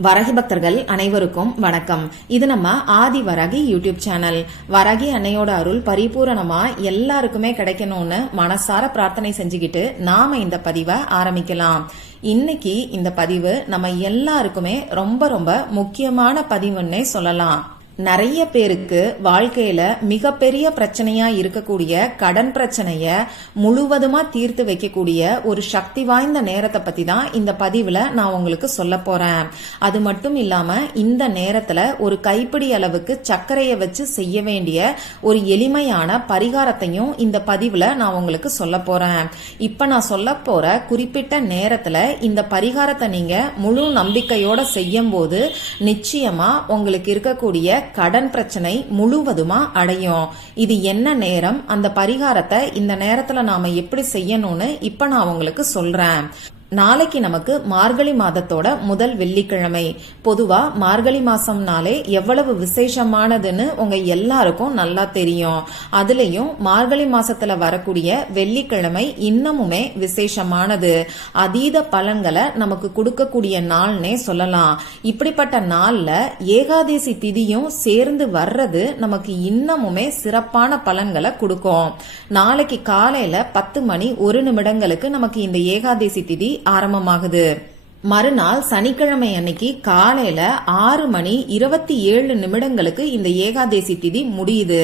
வரகி பக்தர்கள் அனைவருக்கும் வணக்கம். இது நம்ம ஆதி வரகி யூடியூப் சேனல். வரகி அன்னையோட அருள் பரிபூரணமா எல்லாருக்குமே கிடைக்கணும்னு மனசார பிரார்த்தனை செஞ்சுக்கிட்டு நாம இந்த பதிவை ஆரம்பிக்கலாம். இன்னைக்கு இந்த பதிவு நம்ம எல்லாருக்குமே ரொம்ப ரொம்ப முக்கியமான பதிவுன்னே சொல்லலாம். நிறைய பேருக்கு வாழ்க்கையில மிகப்பெரிய பிரச்சனையா இருக்கக்கூடிய கடன் பிரச்சனைய முழுவதுமா தீர்த்து வைக்கக்கூடிய ஒரு சக்தி வாய்ந்த நேரத்தை பத்தி தான் இந்த பதிவுல நான் உங்களுக்கு சொல்ல போறேன். அது மட்டும் இல்லாம இந்த நேரத்துல ஒரு கைப்பிடி அளவுக்கு சர்க்கரையை வச்சு செய்ய வேண்டிய ஒரு எளிமையான பரிகாரத்தையும் இந்த பதிவுல நான் உங்களுக்கு சொல்ல போறேன். இப்ப நான் சொல்ல போற குறிப்பிட்ட நேரத்துல இந்த பரிகாரத்தை நீங்க முழு நம்பிக்கையோட செய்யும் போது நிச்சயமா உங்களுக்கு இருக்கக்கூடிய கடன் பிரச்சனை முழுவதுமா அடையும். இது என்ன நேரம், அந்த பரிகாரத்தை இந்த நேரத்துல நாம எப்படி செய்யணும்னு இப்ப நான் உங்களுக்கு சொல்றேன். நாளைக்கு நமக்கு மார்கழி மாதத்தோட முதல் வெள்ளிக்கிழமை. பொதுவா மார்கழி மாசம்னாலே எவ்வளவு விசேஷமானதுன்னு உங்க எல்லாருக்கும் நல்லா தெரியும். அதுலயும் மார்கழி மாசத்துல வரக்கூடிய வெள்ளிக்கிழமை இன்னமுமே விசேஷமானது. அதீத பலன்களை நமக்கு கொடுக்கக்கூடிய நாள்னே சொல்லலாம். இப்படிப்பட்ட நாள்ல ஏகாதசி திதியும் சேர்ந்து வர்றது நமக்கு இன்னமுமே சிறப்பான பலன்களை கொடுக்கும். நாளைக்கு காலையில 10:01 நமக்கு இந்த ஏகாதசி திதி ஆரம்பமாகுது. மறுநாள் சனிக்கிழமை அன்னைக்கு காலையில 6:27 இந்த ஏகாதசி திதி முடியுது.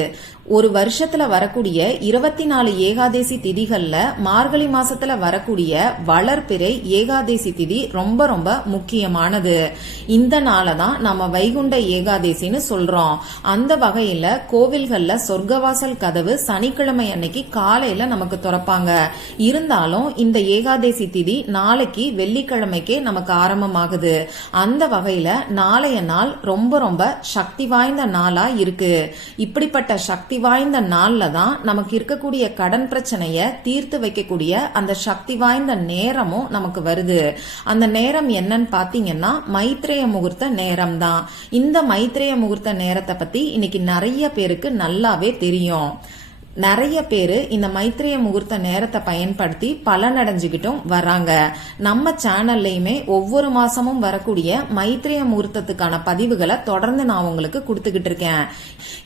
ஒரு வருஷத்துல வரக்கூடிய 24 ஏகாதசி திதிகள்ல மார்கழி மாசத்துல வரக்கூடிய வளர்பிறை ஏகாதசி திதி ரொம்ப ரொம்ப முக்கியமானது. இந்த நாளதான் நம்ம வைகுண்ட ஏகாதசின்னு சொல்றோம். அந்த வகையில கோவில்கள்ல சொர்க்கவாசல் கதவு சனிக்கிழமை அன்னைக்கு காலையில நமக்கு திறப்பாங்க. இருந்தாலும் இந்த ஏகாதசி திதி நாளைக்கு வெள்ளிக்கிழமைக்கே நமக்கு ஆரம்பமாகுது. அந்த வகையில நாளைய நாள் ரொம்ப ரொம்ப சக்தி வாய்ந்த நாளா இருக்கு. இப்படிப்பட்ட சக்தி வாய்ந்த நாள்ல தான் நமக்கு இருக்கக்கூடிய கடன் பிரச்சனைய தீர்த்து வைக்கக்கூடிய அந்த சக்தி வாய்ந்த நேரமும் நமக்கு வருது. அந்த நேரம் என்னன்னு பாத்தீங்கன்னா மைத்ரேய முகூர்த்த நேரம் தான். இந்த மைத்ரேய முகூர்த்த நேரத்தை பத்தி இன்னைக்கு நிறைய பேருக்கு நல்லாவே தெரியும். நிறைய பேரு இந்த மைத்ரேய முகூர்த்த நேரத்தை பயன்படுத்தி பலனடைஞ்சுகிட்டும் வர்றாங்க. நம்ம சேனல்லையுமே ஒவ்வொரு மாசமும் வரக்கூடிய மைத்ரேய முகூர்த்தத்துக்கான பதிவுகளை தொடர்ந்து நான் உங்களுக்கு கொடுத்துக்கிட்டு இருக்கேன்.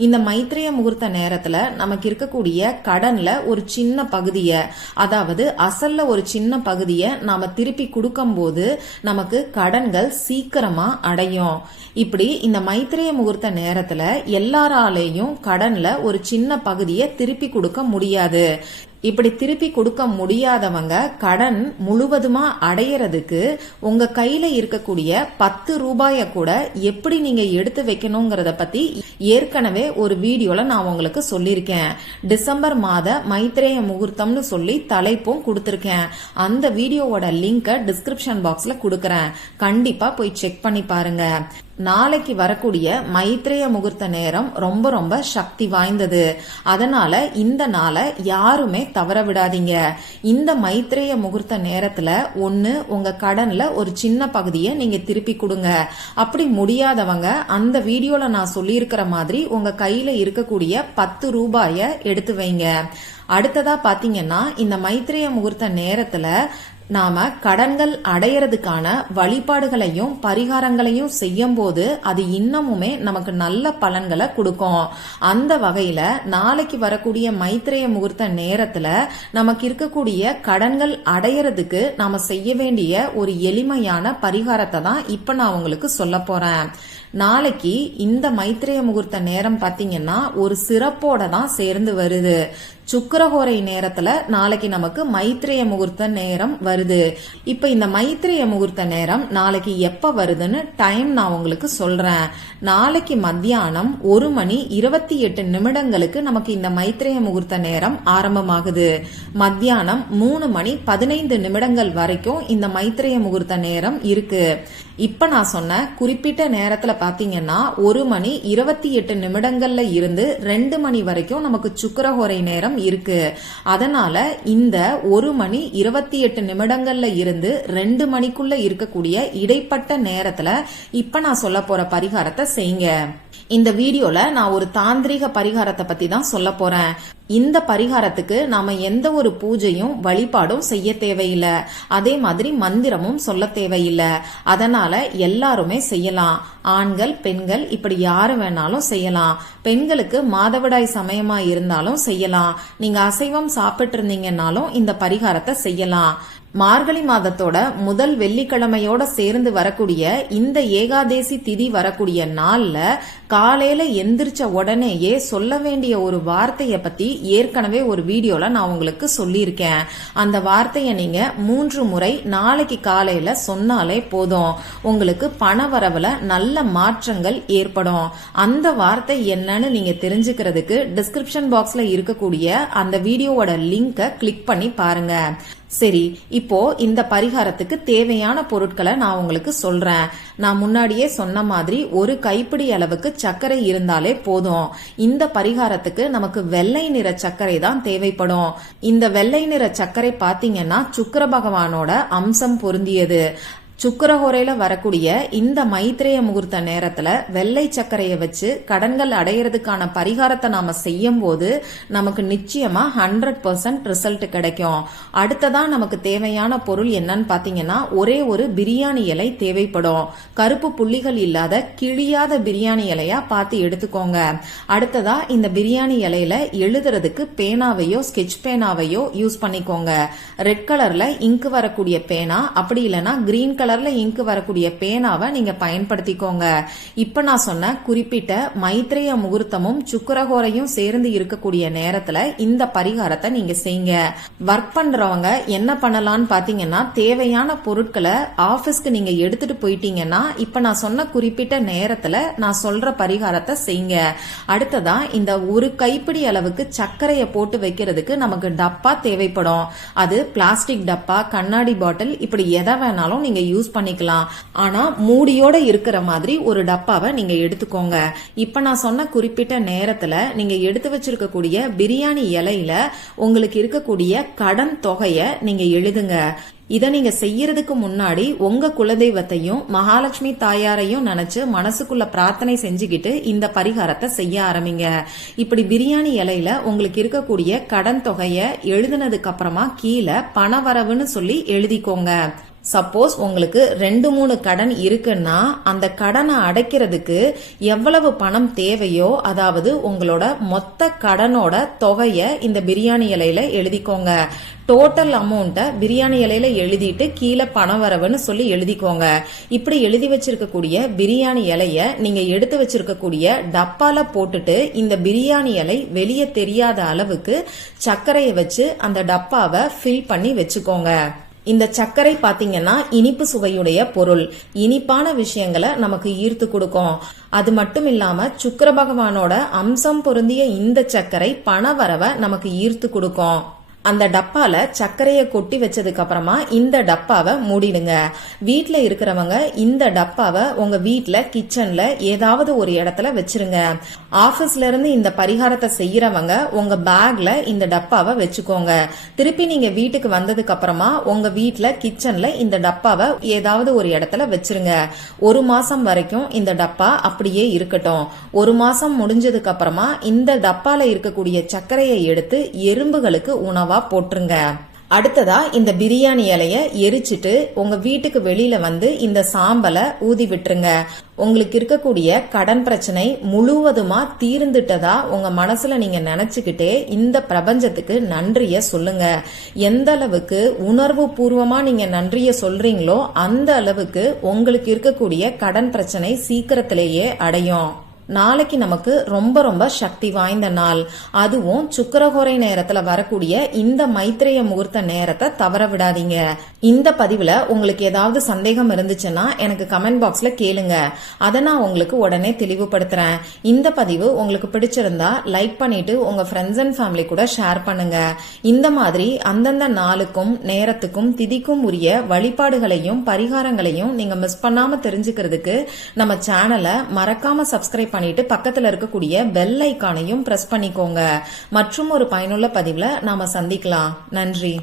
இந்த மைத்ரேய முகூர்த்த நேரத்துல நமக்கு இருக்கக்கூடிய கடன்ல ஒரு சின்ன பகுதிய, அதாவது அசல்ல ஒரு சின்ன பகுதிய நாம திருப்பி கொடுக்கும் போது நமக்கு கடன்கள் சீக்கிரமா அடையும். இப்படி இந்த மைத்ரேய முகூர்த்த நேரத்துல எல்லாராலேயும் கடன்ல ஒரு சின்ன பகுதியை திருப்பி கொடுக்க முடியாது. இப்படி திருப்பி கொடுக்க முடியாதவங்க கடன் முழுவதுமா அடையறதுக்கு உங்க கையில இருக்கக்கூடிய 10 ரூபாய கூட எப்படி நீங்க எடுத்து வைக்கணுங்கிறத பத்தி ஏற்கனவே ஒரு வீடியோல நான் உங்களுக்கு சொல்லியிருக்கேன். டிசம்பர் மாத மைத்ரேய முகூர்த்தம்னு சொல்லி தலைப்பும் கொடுத்திருக்கேன். அந்த வீடியோவோட லிங்கை டிஸ்கிரிப்ஷன் பாக்ஸ்ல கொடுக்கறேன். கண்டிப்பா போய் செக் பண்ணி பாருங்க. நாளைக்கு வரக்கூடிய மைத்ரேய முகூர்த்த நேரம் ரொம்ப ரொம்ப சக்தி வாய்ந்தது. அதனால இந்த நாளை யாருமே தவற விடாதீங்க. இந்த மைத்ரேய முகூர்த்த நேரத்துல ஒண்ணு உங்க கடன்ல ஒரு சின்ன பகுதியை நீங்க திருப்பி கொடுங்க. அப்படி முடியாதவங்க அந்த வீடியோல நான் சொல்லியிருக்கிற மாதிரி உங்க கையில இருக்கக்கூடிய 10 ரூபாய எடுத்து வைங்க. அடுத்ததா பாத்தீங்கன்னா இந்த மைத்ரேய முகூர்த்த நேரத்துல நாம கடன்கள் அடையறதுக்கான வழிபாடுகளையும் பரிகாரங்களையும் செய்யும் போது அது இன்னமுமே நமக்கு நல்ல பலன்களை கொடுக்கும். அந்த வகையில நாளைக்கு வரக்கூடிய மைத்ரேய முகூர்த்த நேரத்துல நமக்கு இருக்கக்கூடிய கடன்கள் அடையறதுக்கு நாம செய்ய வேண்டிய ஒரு எளிமையான பரிகாரத்தை தான் இப்ப நான் உங்களுக்கு சொல்ல போறேன். நாளைக்கு இந்த மைத்ரேய முகூர்த்த நேரம் பாத்தீங்கன்னா ஒரு சிறப்போட தான் சேர்ந்து வருது. சுக்கிரஹோரை நேரத்துல நாளைக்கு நமக்கு மைத்ரேய முகூர்த்த நேரம் வருது. இப்ப இந்த மைத்ரேய முகூர்த்த நேரம் நாளைக்கு எப்ப வருதுன்னு டைம் நான் உங்களுக்கு சொல்றேன். நாளைக்கு மத்தியானம் 1:28 நமக்கு இந்த மைத்ரேய முகூர்த்த நேரம் ஆரம்பமாகுது. மத்தியானம் 3:15 வரைக்கும் இந்த மைத்ரேய முகூர்த்த நேரம் இருக்கு. இப்ப நான் சொன்ன குறிப்பிட்ட நேரத்துல பாத்தீங்கன்னா 1:28 இருந்து 2 மணி வரைக்கும் நமக்கு சுக்கிரஹோரை நேரம் இருக்கு. அதனால இந்த 1:28 இருந்து 2 மணிக்குள்ள இருக்கக்கூடிய இடைப்பட்ட நேரத்துல இப்ப நான் சொல்ல போற பரிகாரத்தை செய்யுங்க. இந்த வீடியோல நான் ஒரு தாந்திரிக பரிகாரத்தை பத்தி தான் சொல்ல போறேன். இந்த பரிகாரத்துக்கு நாம எந்த ஒரு பூஜையும் வழிபாடும் செய்ய தேவையில்லை. அதே மாதிரி மந்திரமும் சொல்ல தேவையில்லை. அதனால எல்லாருமே செய்யலாம். ஆண்கள் பெண்கள் இப்படி யாரு வேணாலும் செய்யலாம். பெண்களுக்கு மாதவிடாய் சமயமா இருந்தாலும் செய்யலாம். நீங்க அசைவம் சாப்பிட்டு இருந்தீங்கன்னாலும் இந்த பரிகாரத்தை செய்யலாம். மார்கழி மாதத்தோட முதல் வெள்ளிக்கிழமையோட சேர்ந்து வரக்கூடிய இந்த ஏகாதேசி திதி வரக்கூடிய நாள்ல காலையில எந்திரிச்ச உடனேயே சொல்ல வேண்டிய ஒரு வார்த்தைய பத்தி ஏற்கனவே ஒரு வீடியோல நான் உங்களுக்கு சொல்லியிருக்கேன். அந்த வார்த்தைய நீங்க 3 முறை நாளைக்கு காலையில சொன்னாலே போதும். உங்களுக்கு பண வரவுல நல்ல மாற்றங்கள் ஏற்படும். அந்த வார்த்தை என்னன்னு நீங்க தெரிஞ்சுக்கிறதுக்கு டிஸ்கிரிப்ஷன் பாக்ஸ்ல இருக்கக்கூடிய அந்த வீடியோவோட லிங்கை கிளிக் பண்ணி பாருங்க. சரி, இப்போ இந்த பரிகாரத்துக்கு தேவையான பொருட்களை நான் உங்களுக்கு சொல்றேன். நான் முன்னாடியே சொன்ன மாதிரி ஒரு கைப்பிடி அளவுக்கு சர்க்கரை இருந்தாலே போதும். இந்த பரிகாரத்துக்கு நமக்கு வெள்ளை நிற சர்க்கரை தான் தேவைப்படும். இந்த வெள்ளை நிற சர்க்கரை பாத்தீங்கன்னா சுக்கிர பகவானோட அம்சம் பொருந்தியது. சுக்கிரஹோரையில வரக்கூடிய இந்த மைத்ரேய முகூர்த்த நேரத்துல வெள்ளை சர்க்கரையை வச்சு கடன்கள் அடையிறதுக்கான பரிகாரத்தை நாம செய்யும் போது நமக்கு நிச்சயமா 100% ரிசல்ட் கிடைக்கும். அடுத்ததா நமக்கு தேவையான பொருள் என்னன்னு பாத்தீங்கன்னா ஒரே ஒரு பிரியாணி இலை தேவைப்படும். கருப்பு புள்ளிகள் இல்லாத கிழியாத பிரியாணி இலையா பார்த்து எடுத்துக்கோங்க. அடுத்ததா இந்த பிரியாணி இலையில எழுதுறதுக்கு பேனாவையோ ஸ்கெட்ச் பேனாவையோ யூஸ் பண்ணிக்கோங்க. ரெட் கலர்ல இங்கு வரக்கூடிய பேனா, அப்படி இல்லைன்னா கிரீன் கலர்ல இங்கு வரக்கூடிய பேனாவை நீங்க பயன்படுத்திக்கோங்க. இப்ப நான் சொன்ன குறிப்பிட்ட மைத்ரேய முகூர்த்தமும் சுக்கிரஹோரையும் சேர்ந்து இருக்கக்கூடிய நேரத்துல இந்த பரிகாரத்தை நீங்க செய்யுங்க. ஒர்க் பண்றவங்க என்ன பண்ணலாம்னு பாத்தீங்கன்னா தேவையான பொருட்களை ஆபீஸ்க்கு நீங்க எடுத்துட்டு போயிட்டீங்கன்னா இப்ப நான் சொன்ன குறிப்பிட்ட நேரத்துல நான் சொல்ற பரிகாரத்தை செய்யுங்க. அடுத்ததா இந்த ஒரு கைப்பிடி அளவுக்கு சர்க்கரையை போட்டு வைக்கிறதுக்கு நமக்கு டப்பா தேவைப்படும். அது பிளாஸ்டிக் டப்பா, கண்ணாடி பாட்டில், இப்படி எதை வேணாலும் நீங்க யூஸ் பண்ணிக்கலாம். ஆனா மூடியோட இருக்கிற மாதிரி ஒரு டப்பாவை நீங்க எடுத்துக்கோங்க. இப்ப நான் சொன்ன குறிப்பிட்ட நேரத்துல நீங்க எடுத்து வச்சிருக்கக்கூடிய பிரியாணி இலையில உங்களுக்கு இருக்கக்கூடிய கடன் தொகைய நீங்க எழுதுங்க. இத நீங்க செய்யறதுக்கு முன்னாடி உங்க குலதெய்வத்தையும் மகாலட்சுமி தாயாரையும் நினைச்சு மனசுக்குள்ள பிரார்த்தனை செஞ்சுக்கிட்டு இந்த பரிகாரத்தை செய்ய ஆரம்பிங்க. இப்படி பிரியாணி இலையில உங்களுக்கு இருக்கக்கூடிய கடன் தொகைய எழுதினதுக்கு அப்புறமா கீழே பணவரவுன்னு சொல்லி எழுதிக்கோங்க. சப்போஸ் உங்களுக்கு 2-3 கடன் இருக்குன்னா அந்த கடனை அடைக்கிறதுக்கு எவ்வளவு பணம் தேவையோ, அதாவது உங்களோட மொத்த கடனோட தொகைய இந்த பிரியாணி இலையில எழுதிக்கோங்க. டோட்டல் அமௌண்ட பிரியாணி இலையில எழுதிட்டு கீழே பணம் வரவுன்னு சொல்லி எழுதிக்கோங்க. இப்படி எழுதி வச்சிருக்கக்கூடிய பிரியாணி இலைய நீங்க எடுத்து வச்சிருக்கக்கூடிய டப்பால போட்டுட்டு இந்த பிரியாணி இலை வெளியே தெரியாத அளவுக்கு சர்க்கரையை வச்சு அந்த டப்பாவை ஃபில் பண்ணி வச்சுக்கோங்க. இந்த சர்க்கரை பாத்தீங்கன்னா இனிப்பு சுவையுடைய பொருள். இனிப்பான விஷயங்களை நமக்கு ஈர்த்து கொடுக்கும். அது மட்டும் இல்லாம சுக்கிர பகவானோட அம்சம் பொருந்திய இந்த சர்க்கரை பண வரவை நமக்கு ஈர்த்து கொடுக்கும். அந்த டப்பால சர்க்கரையை கொட்டி வச்சதுக்கு அப்புறமா இந்த டப்பாவை மூடிடுங்க. வீட்ல இருக்கிறவங்க இந்த டப்பாவை உங்க வீட்ல கிச்சன்ல ஏதாவது ஒரு இடத்துல வச்சிருங்க. ஆபீஸ்ல இருந்து இந்த பரிகாரத்தை செய்யறவங்க உங்க பேக்ல இந்த டப்பாவை வச்சுக்கோங்க. திருப்பி நீங்க வீட்டுக்கு வந்ததுக்கு அப்புறமா உங்க வீட்ல கிச்சன்ல இந்த டப்பாவை ஏதாவது ஒரு இடத்துல வச்சிருங்க. 1 மாசம் வரைக்கும் இந்த டப்பா அப்படியே இருக்கட்டும். 1 மாசம் முடிஞ்சதுக்கு அப்புறமா இந்த டப்பால இருக்கக்கூடிய சர்க்கரையை எடுத்து எறும்புகளுக்கு உணவா போட்டுருங்க. அடுத்ததா இந்த பிரியாணி இலைய எரிச்சிட்டு உங்க வீட்டுக்கு வெளியில வந்து இந்த சாம்பலை ஊதி விட்டுருங்க. உங்களுக்கு இருக்கக்கூடிய கடன் பிரச்சனை முழுவதுமா தீர்ந்துட்டதா உங்க மனசுல நீங்க நினைச்சுக்கிட்டே இந்த பிரபஞ்சத்துக்கு நன்றிய சொல்லுங்க. எந்த அளவுக்கு உணர்வு பூர்வமா நீங்க நன்றிய சொல்றீங்களோ அந்த அளவுக்கு உங்களுக்கு இருக்கக்கூடிய கடன் பிரச்சனை சீக்கிரத்திலேயே அடையும். நாளைக்கு நமக்கு ரொம்ப ரொம்ப சக்தி வாய்ந்த நாள். அதுவும் சுக்கிரஹோரை நேரத்துல வரக்கூடிய இந்த மைத்ரேய முகூர்த்த நேரத்தை தவற விடாதீங்க. இந்த பதிவுல உங்களுக்கு ஏதாவது சந்தேகம் இருந்துச்சுன்னா எனக்கு கமெண்ட் பாக்ஸ்ல கேளுங்க. அதை நான் உங்களுக்கு உடனே தெளிவுபடுத்துறேன். இந்த பதிவு உங்களுக்கு பிடிச்சிருந்தா லைக் பண்ணிட்டு உங்க ஃப்ரெண்ட்ஸ் அண்ட் ஃபேமிலி கூட ஷேர் பண்ணுங்க. இந்த மாதிரி அந்தந்த நாளுக்கும் நேரத்துக்கும் திதிக்கும் உரிய வழிபாடுகளையும் பரிகாரங்களையும் நீங்க மிஸ் பண்ணாம தெரிஞ்சுக்கிறதுக்கு நம்ம சேனலை மறக்காம சப்ஸ்கிரைப் பண்ணிட்டு பக்கத்துல இருக்கக்கூடிய பெல் ஐகானையும் பிரஸ் பண்ணிக்கோங்க. மற்றும் ஒரு பயனுள்ள பதிவுல நாம சந்திக்கலாம். நன்றி.